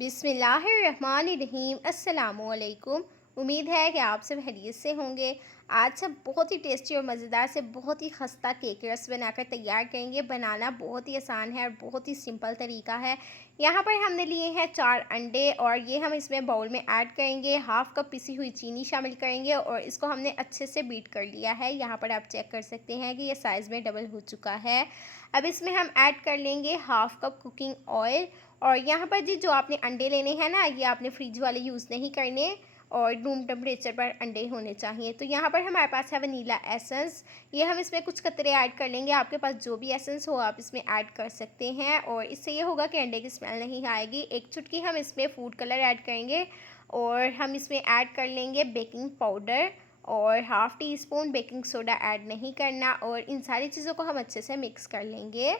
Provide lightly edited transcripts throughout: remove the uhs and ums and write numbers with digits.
बिस्मिल्लाहिर्रहमानिर्रहीम अस्सलामुअलैकुम। उम्मीद है कि आप सब खैरियत से होंगे। आज सब बहुत ही टेस्टी और मज़ेदार से बहुत ही खस्ता केक रस बनाकर तैयार करेंगे। बनाना बहुत ही आसान है और बहुत ही सिंपल तरीका है। यहाँ पर हमने लिए हैं 4 अंडे और ये हम इसमें बाउल में ऐड करेंगे। हाफ़ कप पिसी हुई चीनी शामिल करेंगे और इसको हमने अच्छे से बीट कर लिया है। यहाँ पर आप चेक कर सकते हैं कि ये साइज़ में डबल हो चुका है। अब इसमें हम ऐड कर लेंगे हाफ़ कप कुकिंग ऑयल। और यहाँ पर जी जो आपने अंडे लेने हैं ना, ये आपने फ्रिज वाले यूज़ नहीं करने और रूम टेम्परेचर पर अंडे होने चाहिए। तो यहाँ पर हमारे पास है वनीला एसेंस। ये हम इसमें कुछ कतरे ऐड कर लेंगे। आपके पास जो भी एसेंस हो आप इसमें ऐड कर सकते हैं और इससे ये होगा कि अंडे की स्मेल नहीं आएगी। एक चुटकी हम इसमें फूड कलर ऐड करेंगे और हम इसमें ऐड कर लेंगे बेकिंग पाउडर और half tea spoon baking soda add नहीं करना और इन सारी चीज़ों को हम अच्छे से मिक्स कर लेंगे।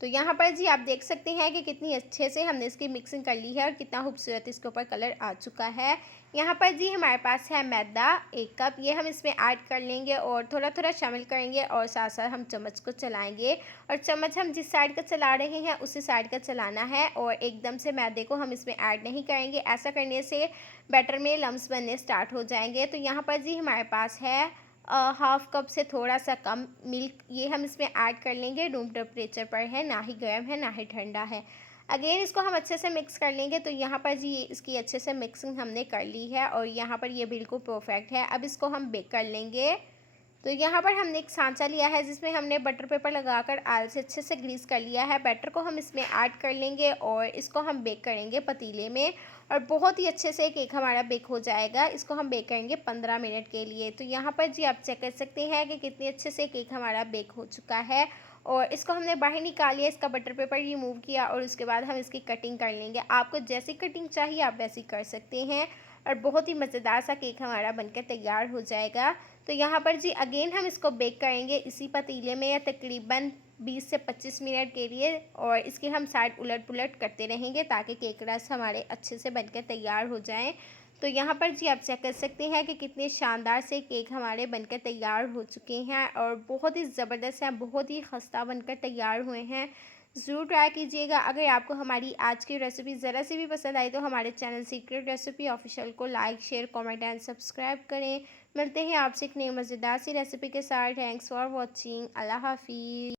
तो यहाँ पर जी आप देख सकते हैं कि कितनी अच्छे से हमने इसकी मिक्सिंग कर ली है और कितना खूबसूरत इसके ऊपर कलर आ चुका है। यहाँ पर जी हमारे पास है मैदा 1 कप, ये हम इसमें ऐड कर लेंगे और थोड़ा थोड़ा शामिल करेंगे और साथ साथ हम चम्मच को चलाएंगे और चम्मच हम जिस साइड का चला रहे हैं उसी साइड का चलाना है और एकदम से मैदे को हम इसमें ऐड नहीं करेंगे। ऐसा करने से बैटर में लम्स बनने स्टार्ट हो जाएंगे। तो यहाँ पर जी हमारे पास है हाफ़ कप से थोड़ा सा कम मिल्क, ये हम इसमें ऐड कर लेंगे। रूम टेम्परेचर पर है, ना ही गर्म है ना ही ठंडा है। अगेन इसको हम अच्छे से मिक्स कर लेंगे। तो यहाँ पर जी इसकी अच्छे से मिक्सिंग हमने कर ली है और यहाँ पर ये बिल्कुल परफेक्ट है। अब इसको हम बेक कर लेंगे। तो यहाँ पर हमने एक सांचा लिया है जिसमें हमने बटर पेपर लगाकर आयल से अच्छे से ग्रीस कर लिया है। बैटर को हम इसमें ऐड कर लेंगे और इसको हम बेक करेंगे पतीले में और बहुत ही अच्छे से केक हमारा बेक हो जाएगा। इसको हम बेक करेंगे 15 मिनट के लिए। तो यहाँ पर जी आप चेक कर सकते हैं कि कितनी अच्छे से केक हमारा बेक हो चुका है और इसको हमने बाहर निकाल लिया, इसका बटर पेपर रिमूव किया और उसके बाद हम इसकी कटिंग कर लेंगे। आपको जैसी कटिंग चाहिए आप वैसी कर सकते हैं और बहुत ही मज़ेदार सा केक हमारा बनकर तैयार हो जाएगा। तो यहाँ पर जी अगेन हम इसको बेक करेंगे इसी पतीले में या तकरीबन 20 से 25 मिनट के लिए और इसकी हम साइड उलट पुलट करते रहेंगे ताकि केक रस हमारे अच्छे से बनकर तैयार हो जाएं। तो यहाँ पर जी आप चेक कर सकते हैं कि कितने शानदार से केक हमारे बनकर तैयार हो चुके हैं और बहुत ही ज़बरदस्त हैं, बहुत ही खस्ता बनकर तैयार हुए हैं। ज़रूर ट्राई कीजिएगा। अगर आपको हमारी आज की रेसिपी ज़रा सी भी पसंद आई तो हमारे चैनल सीक्रेट रेसिपी ऑफिशियल को like share comment and subscribe करें। मिलते हैं आपसे एक नई मज़ेदार सी रेसिपी के साथ। Thanks for watching. अल्लाह हाफिज़।